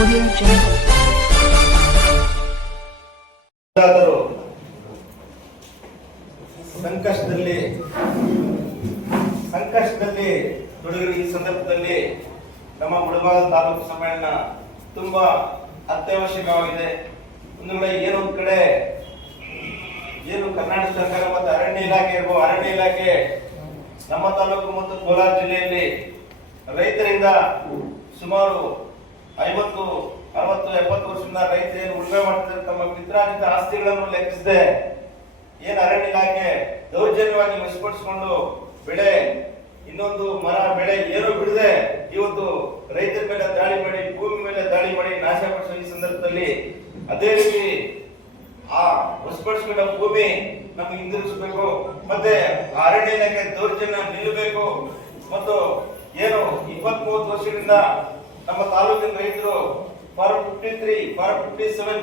ಸಂಕಷ್ಟದಲ್ಲಿ ತೊಡಗಿರುವ ಈ ಸಂದರ್ಭದಲ್ಲಿ ನಮ್ಮ ಮುಳಬಾಗಿಲು ತಾಲೂಕು ಸಮ್ಮೇಳನ ತುಂಬಾ ಅತ್ಯವಶ್ಯಕವಾಗಿದೆ. ಒಂದು ವೇಳೆ ಏನೊಂದು ಕಡೆ ಏನು ಕರ್ನಾಟಕ ಸರ್ಕಾರ ಮತ್ತು ಅರಣ್ಯ ಇಲಾಖೆ ನಮ್ಮ ತಾಲೂಕು ಮತ್ತು ಕೋಲಾರ ಜಿಲ್ಲೆಯಲ್ಲಿ ರೈತರಿಂದ ಸುಮಾರು 50, 60, 70 ವರ್ಷದಿಂದ ರೈತರು ಉಳುಮೆ ಮಾಡ್ತಿದ್ದಾರೆ. ತಮ್ಮ ಪಿತ್ರಾರ್ಜಿತ ಆಸ್ತಿಗಳನ್ನು ಲೆಕ್ಕಿಸದೆ ಏನು ಅರಣ್ಯ ಇಲಾಖೆ ದೌರ್ಜನ್ಯವಾಗಿ ವಶಪಡಿಸಿಕೊಂಡು ಬೆಳೆ ಇನ್ನೊಂದು ಮರ ಬೆಳೆ ಏನು ಬಿಡದೆ ಇವತ್ತು ರೈತರ ಮೇಲೆ ದಾಳಿ ಮಾಡಿ, ಭೂಮಿ ಮೇಲೆ ದಾಳಿ ಮಾಡಿ ನಾಶಪಡಿಸುವ ಈ ಸಂದರ್ಭದಲ್ಲಿ ಅದೇ ರೀತಿ ಆ ವಶಪಡಿಸಿಕೊಂಡ ಭೂಮಿ ನಮ್ಗೆ ಹಿಂದಿರುಗಿಸಬೇಕು. ಮತ್ತೆ ಅರಣ್ಯ ಇಲಾಖೆ ದೌರ್ಜನ್ಯ ನಿಲ್ಲಬೇಕು. ಮತ್ತು ಏನು 20-30 ವರ್ಷದಿಂದ ನಮ್ಮ ತಾಲೂಕಿನ ರೈತರು ಫಾರ್ಮ್ 53, ಫಾರ್ಮ್ 57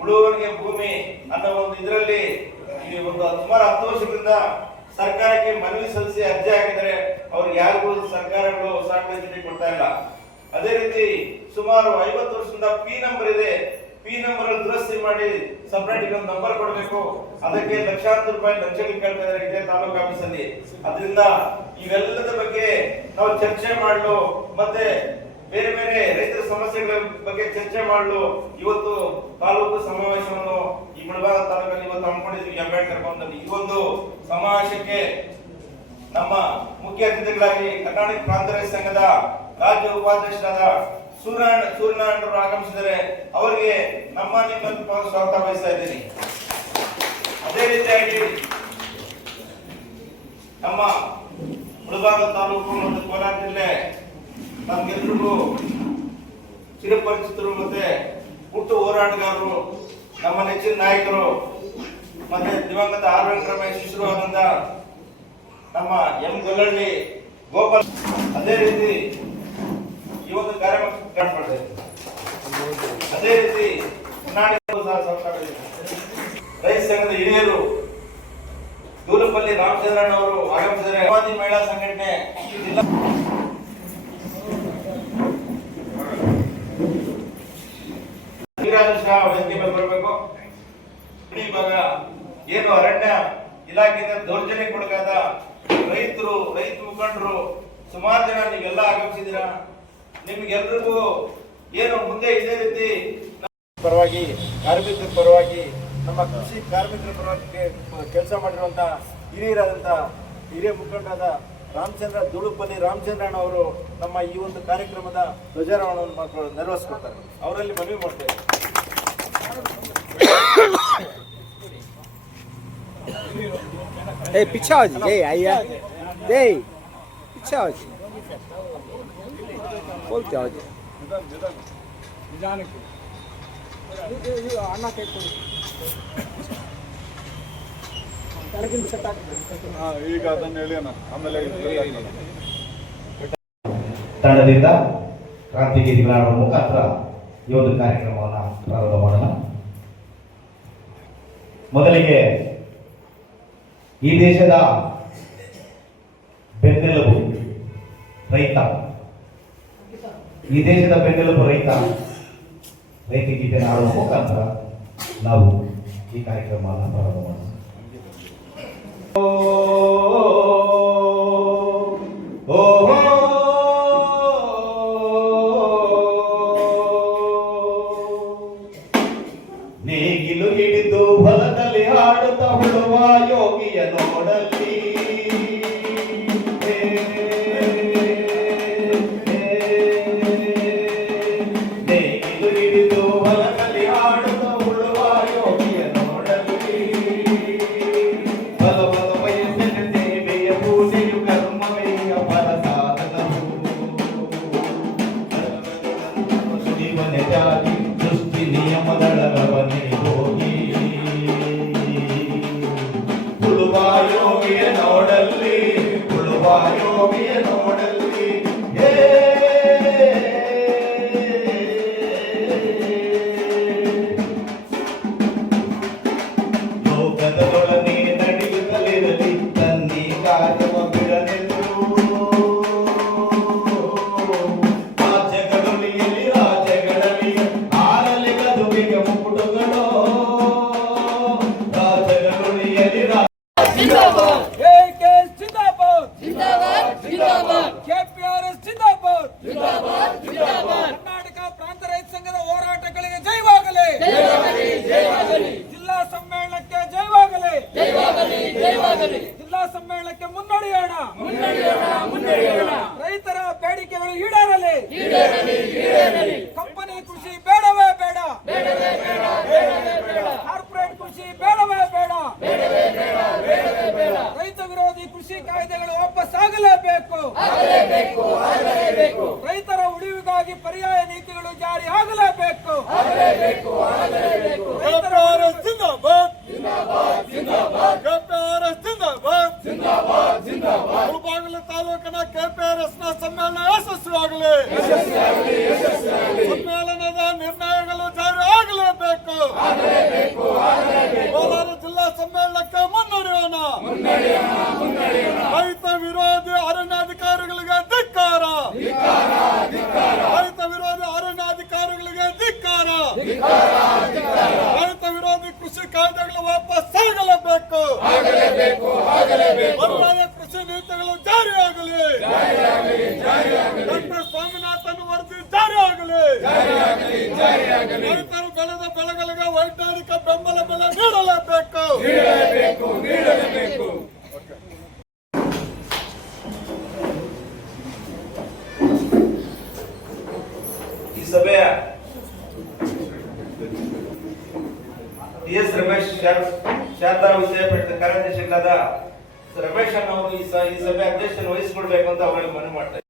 ಉಳುವವರಿಗೆ ಭೂಮಿ ಅನ್ನೋ ಒಂದು ಇದರಲ್ಲಿ ಒಂದು ಸುಮಾರು 10 ವರ್ಷದಿಂದ ಸರ್ಕಾರಕ್ಕೆ ಮನವಿ ಸಲ್ಲಿಸಿ ಅರ್ಜಿ ಹಾಕಿದರೆ ಅವ್ರಿಗೆ ಯಾರಿಗೂ ಸರ್ಕಾರಗಳು ಸಾಕಷ್ಟು ಕೊಡ್ತಾ ಇಲ್ಲ. ಅದೇ ರೀತಿ ಸುಮಾರು 50 ವರ್ಷದಿಂದ ಪಿ ನಂಬರ್ ಇದೆ, ಪಿ ನಂಬರ್ ದುರಸ್ತಿ ಮಾಡಿ ಸಪರೇಟ್ ಇನ್ನೊಂದು ನಂಬರ್ ಕೊಡಬೇಕು. ಅದಕ್ಕೆ ಲಕ್ಷಾಂತರ ರೂಪಾಯಿ ಲಂಚಗಳು ಕೇಳ್ತಾ ಇದ್ದಾರೆ ಇದೇ ತಾಲೂಕು ಆಫೀಸಲ್ಲಿ. ಅದರಿಂದ ಇವೆಲ್ಲದ ಬಗ್ಗೆ ನಾವು ಚರ್ಚೆ ಮಾಡಲು ಮತ್ತೆ ಬೇರೆ ಬೇರೆ ರೈತರ ಸಮಸ್ಯೆಗಳ ಬಗ್ಗೆ ಚರ್ಚೆ ಮಾಡಲು ಇವತ್ತು ತಾಲೂಕು ಸಮಾವೇಶವನ್ನು ಈ ಮುಳಬಾಗಿಲು ತಾಲೂಕಲ್ಲಿ ಇವತ್ತು ಹಮ್ಮಿಕೊಂಡಿದ್ವಿ ಅಂಬೇಡ್ಕರ್ ಭವನದಲ್ಲಿ. ಈ ಒಂದು ಸಮಾವೇಶಕ್ಕೆ ನಮ್ಮ ಮುಖ್ಯ ಅತಿಥಿಗಳಾಗಿ ಕರ್ನಾಟಕ ಪ್ರಾಂತ ರೈತ ಸಂಘದ ರಾಜ್ಯ ಉಪಾಧ್ಯಕ್ಷರಾದ ಸೂರ್ಯನಾರಾಯಣರು ಆಗಮಿಸಿದರೆ ಅವರಿಗೆ ನಿಮ್ಮ ಸ್ವಾಗತ ಬಯಸ್ತಾ ಇದ್ದೀನಿ. ಅದೇ ರೀತಿಯಾಗಿ ನಮ್ಮ ಮುಳಬಾಗಿಲು ತಾಲೂಕು ಮತ್ತು ಕೋಲಾರ ಜಿಲ್ಲೆ ನಮ್ಗೆಲ್ರಿಗೂ ಚಿರಪರಿಚಿತರು ಮತ್ತೆ ಹುಟ್ಟು ಹೋರಾಟಗಾರರು, ನಮ್ಮ ನೆಚ್ಚಿನ ನಾಯಕರು ಮತ್ತೆ ದಿವಂಗತ ಆರ್ ವೆಂಕಟರಮಯ್ಯ ಶಿಶುರು ಆನಂದ, ನಮ್ಮ ಎಂ ಗೊಲ್ಲಳ್ಳಿ ಗೋಪಾಲ್. ಅದೇ ರೀತಿ ಈ ಒಂದು ಕಾರ್ಯಕ್ರಮ ಮಾಡ್ತಾ ಇದ್ದೀವಿ. ಅದೇ ರೀತಿ ರೈತ ಸಂಘದ ಹಿರಿಯರು ದೂಲಪಲ್ಲಿ ರಾಮಚಂದ್ರಣ್ಣ ಅವರು ಆಗಮಿಸಿದರೆ ಅವಾದಿ ಮಹಿಳಾ ಸಂಘಟನೆ ಬರಬೇಕು. ಇವಾಗ ಏನು ಅರಣ್ಯ ಇಲಾಖೆಯಿಂದ ದೌರ್ಜನ್ಯ ಕೊಡಕಾದ ರೈತ ಮುಖಂಡರು ಸುಮಾರು ಜನ ನೀವೆಲ್ಲ ಆಗಮಿಸಿದ್ದೀರಾ. ನಿಮ್ಗೆಲ್ರಿಗೂ ಏನು ಮುಂದೆ ಇದೇ ರೀತಿ ಪರವಾಗಿ ಕಾರ್ಮಿಕರ ಪರವಾಗಿ ನಮ್ಮ ಕೃಷಿ ಕಾರ್ಮಿಕರ ಪರವಾಗಿ ಕೆಲಸ ಮಾಡಿರುವಂತ ಹಿರಿಯ ಮುಖಂಡರಾದ ದೂಳುಪಲ್ಲಿ ರಾಮಚಂದ್ರಣ್ಣ ಅವರು ನಮ್ಮ ಈ ಒಂದು ಕಾರ್ಯಕ್ರಮದ ಧ್ವಜಾರೋಹಣವನ್ನು ನೆರವೇರಿಸಿಕೊಡ್ತಾರೆ. ಅವರಲ್ಲಿ ಮನವಿ ಮಾಡ್ತೇವೆ. पीछे आओ जी, आइए पीछे आओ जी, बोलते आओ जी। ಈಗ ಅದನ್ನು ಹೇಳಿ ಆಮೇಲೆ ತಂಡದಿಂದ ಕ್ರಾಂತಿ ಗೀತೆಗಳ ಮುಖಾಂತರ ಈ ಒಂದು ಕಾರ್ಯಕ್ರಮವನ್ನು ಪ್ರಾರಂಭ ಮಾಡೋಣ. ಮೊದಲಿಗೆ ಈ ದೇಶದ ಬೆನ್ನೆಲುಬು ರೈತ, ರೈತ ಗೀತೆ ಹಾಡುವ ಮುಖಾಂತರ ನಾವು ಈ ಕಾರ್ಯಕ್ರಮವನ್ನು ಪ್ರಾರಂಭ ಮಾಡೋಣ. ನೇಗಿಲು ಹಿಡಿದು ಹೊಲದಲ್ಲಿ ಹಾಡುತ್ತಾ ಹುಡುವ ಯೋಗಿಯ ನೋಡಲ್ಲಿ ನೇಗಿಲು ಹಿಡಿದು ಹೊಲದಲ್ಲಿ ಹಾಡುತ್ತಾ ಹುಡುವ ಯೋಗಿಯ ನೋಡಲ್ಲಿ ಬಲ ವಯಸ್ಸಿನ ಸೇವೆಯ ಪೂಜೆಯು ಕರ್ಮವೆಯ ಫಲ ಸಾಧನವು ಜೀವನ ಜಾತಿ ಸೃಷ್ಟಿ ನಿಯಮದಳಗವನೇ ಹೋಗಿ ಯೋಗಿಯ ನೋಡಲ್ಲಿ ಲೋಕದೊಳನೆ ನಡೆಯುತ್ತಲಿರಲಿ ತನ್ನಿ ಕಾರ್ಯವ ಬಿಡನೆಂದು ರಾಜ್ಯಗಳಲ್ಲಿ ರೈತರ ಬೇಡಿಕೆಗಳು ಈಡೇರಲಿ. ಕಂಪನಿ ಕೃಷಿ ಬೇಡವೇ ಬೇಡ. ಕಾರ್ಪೊರೇಟ್ ಕೃಷಿ ಬೇಡವೇ ಬೇಡ. ರೈತ ವಿರೋಧಿ ಕೃಷಿ ಕಾಯ್ದೆಗಳು ವಾಪಸ್ ಆಗಲೇಬೇಕು. ರೈತರ ಉಳಿವಿಗಾಗಿ ಪರ್ಯಾಯ ನೀತಿಗಳು ಜಾರಿ ಆಗಲೇಬೇಕು. ಮುಳಬಾಗಿಲು ತಾಲೂಕಿನ ಕೆಪಿಆರ್ಎಸ್ ನ ಸಮ್ಮೇಳನ ಯಶಸ್ವಿಯಾಗಲಿ. ಸಮ್ಮೇಳನದ ನಿರ್ಣಯಗಳು ಜಾರಿ ಆಗಲೇಬೇಕು. ಕೋಲಾರ ಜಿಲ್ಲಾ ಸಮ್ಮೇಳನಕ್ಕೆ ಮುನ್ನಡೆಯೋಣ. ರೈತ ವಿರೋಧಿ ಅರಣ್ಯಾಧಿಕಾರಿಗಳಿಗೆ ಧಿಕ್ಕಾರ. ರೈತ ವಿರೋಧಿ ಅರಣ್ಯಾಧಿಕಾರಿಗಳಿಗೆ ಧಿಕ್ಕಾರ. ರೈತ ವಿರೋಧಿ ಕೃಷಿ ಕಾಯ್ದೆಗಳು ವಾಪಸ್ ಆಗಲೇಬೇಕು. ಪರ್ಯಾಯ ಕೃಷಿ ನೀತಿಗಳು ಜಾರಿಯಾಗಲಿ. ಡಾಕ್ಟರ್ ಸ್ವಾಮಿನಾಥನ್ ವರದಿ ಜಾರಿಯಾಗಲಿ. ರೈತರು ಬೆಳೆದ ಬೆಳೆಗಳಿಗೆ ವೈಜ್ಞಾನಿಕ ಬೆಂಬಲ ಬೆಲೆ ನೀಡಲೇಬೇಕು. ಈ ಸಭೆಯ ಟಿ.ಎಸ್. ರಮೇಶ್ ಶಾರದಾ ವಿದ್ಯಾಪೀಠದ ಕಾರ್ಯಾಧ್ಯಕ್ಷರಾದ ರಮೇಶ್ ಅಣ್ಣವರು ಈ ಸಭೆ ಅಧ್ಯಕ್ಷತೆ ವಹಿಸಿಕೊಳ್ಬೇಕು ಅಂತ ಅವರಿಗೆ ಮನವಿ ಮಾಡ್ತಾರೆ.